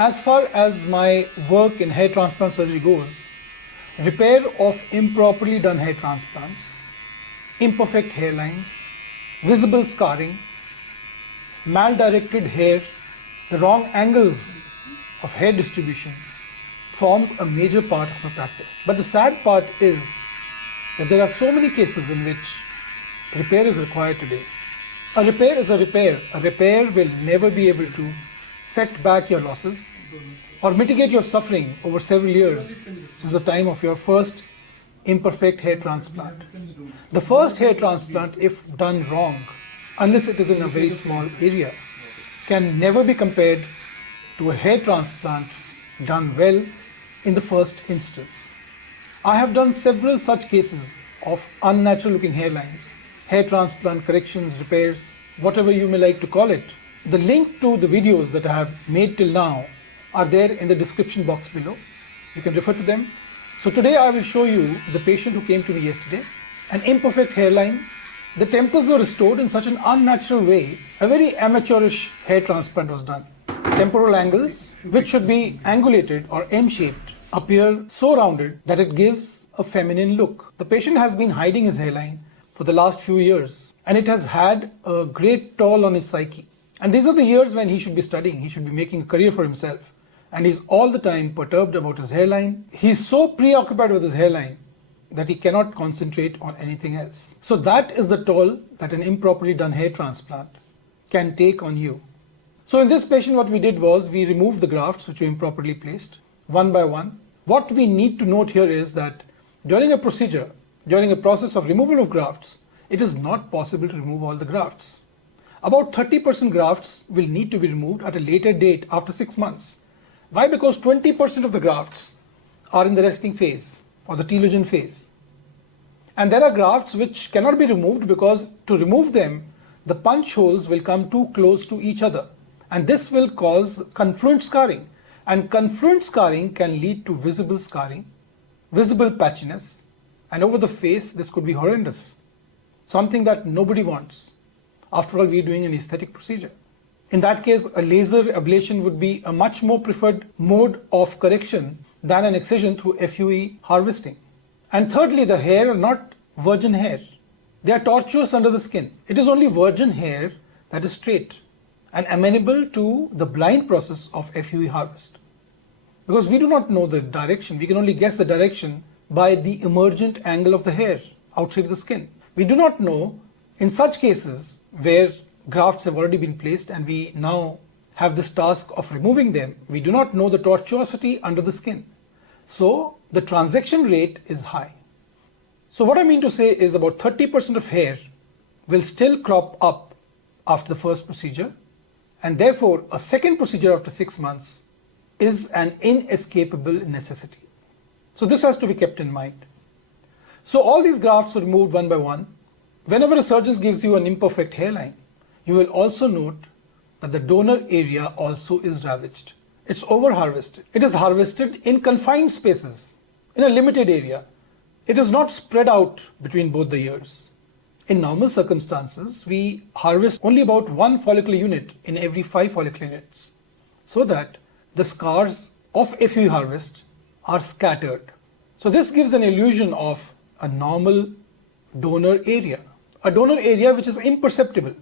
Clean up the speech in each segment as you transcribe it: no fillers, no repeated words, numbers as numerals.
As far as my work in hair transplant surgery goes, repair of improperly done hair transplants, imperfect hairlines, visible scarring, mal-directed hair, the wrong angles of hair distribution forms a major part of my practice. But the sad part is that there are so many cases in which repair is required today. A repair is a repair. A repair will never be able to set back your losses or mitigate your suffering over several years since the time of your first imperfect hair transplant. The first hair transplant, if done wrong, unless it is in a very small area, can never be compared to a hair transplant done well in the first instance. I have done several such cases of unnatural looking hairlines, hair transplant corrections, repairs, whatever you may like to call it. The link to the videos that I have made till now are there in the description box below. You can refer to them. So today I will show you the patient who came to me yesterday. An imperfect hairline. The temples were restored in such an unnatural way. A very amateurish hair transplant was done. Temporal angles, which should be angulated or M-shaped, appear so rounded that it gives a feminine look. The patient has been hiding his hairline for the last few years, and it has had a great toll on his psyche. And these are the years when he should be studying, he should be making a career for himself. And he's all the time perturbed about his hairline. He's so preoccupied with his hairline that he cannot concentrate on anything else. So that is the toll that an improperly done hair transplant can take on you. So in this patient, what we did was we removed the grafts which were improperly placed one by one. What we need to note here is that during a procedure, during a process of removal of grafts, it is not possible to remove all the grafts. About 30% grafts will need to be removed at a later date after 6 months. Why? Because 20% of the grafts are in the resting phase or the telogen phase. And there are grafts which cannot be removed because to remove them, the punch holes will come too close to each other. And this will cause confluent scarring. And confluent scarring can lead to visible scarring, visible patchiness, and over the face, this could be horrendous. Something that nobody wants. After all, we're doing an aesthetic procedure. In that case, a laser ablation would be a much more preferred mode of correction than an excision through FUE harvesting. And thirdly, the hair are not virgin hair. They are tortuous under the skin. It is only virgin hair that is straight and amenable to the blind process of FUE harvest. Because we do not know the direction, we can only guess the direction by the emergent angle of the hair outside the skin. We do not know in such cases where grafts have already been placed and we now have this task of removing them, we do not know the tortuosity under the skin. So the transaction rate is high. So what I mean to say is about 30% of hair will still crop up after the first procedure, and therefore a second procedure after 6 months is an inescapable necessity. So this has to be kept in mind. So all these grafts were removed one by one. Whenever a surgeon gives you an imperfect hairline, you will also note that the donor area also is ravaged. It's over-harvested. It is harvested in confined spaces, in a limited area. It is not spread out between both the ears. In normal circumstances, we harvest only about 1 follicular unit in every 5 follicular units, so that the scars of FUE harvest are scattered. So this gives an illusion of a normal donor area, a donor area which is imperceptible,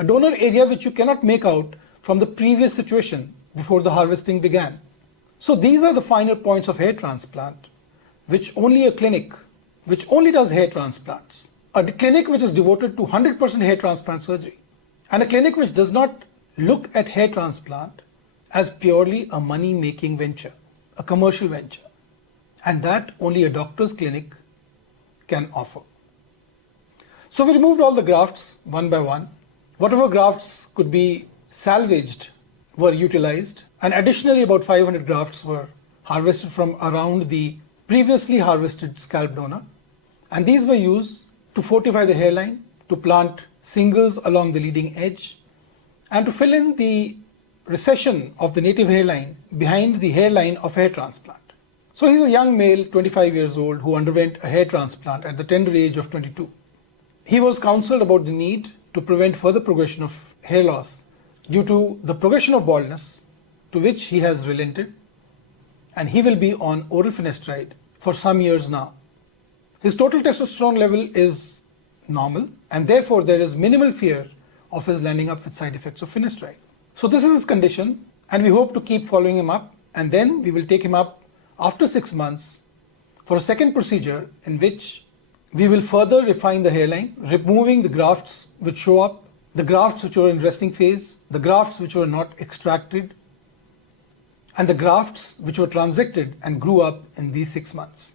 a donor area which you cannot make out from the previous situation before the harvesting began. So these are the finer points of hair transplant, which only a clinic, which only does hair transplants, a clinic which is devoted to 100% hair transplant surgery, and a clinic which does not look at hair transplant as purely a money-making venture, a commercial venture, and that only a doctor's clinic can offer. So we removed all the grafts one by one. Whatever grafts could be salvaged were utilized, and additionally about 500 grafts were harvested from around the previously harvested scalp donor, and these were used to fortify the hairline, to plant singles along the leading edge, and to fill in the recession of the native hairline behind the hairline of hair transplant. So he's a young male, 25 years old, who underwent a hair transplant at the tender age of 22. He was counseled about the need to prevent further progression of hair loss due to the progression of baldness to which he has relented, and he will be on oral finasteride for some years now. His total testosterone level is normal, and therefore there is minimal fear of his landing up with side effects of finasteride. So this is his condition, and we hope to keep following him up, and then we will take him up after 6 months for a second procedure in which we will further refine the hairline, removing the grafts which show up, the grafts which were in resting phase, the grafts which were not extracted, and the grafts which were transected and grew up in these 6 months.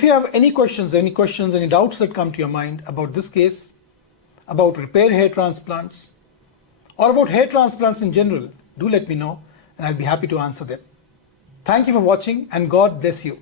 if you have any questions, any doubts that come to your mind about this case, about repair hair transplants, or about hair transplants in general, do let me know and I'll be happy to answer them. Thank you for watching and God bless you.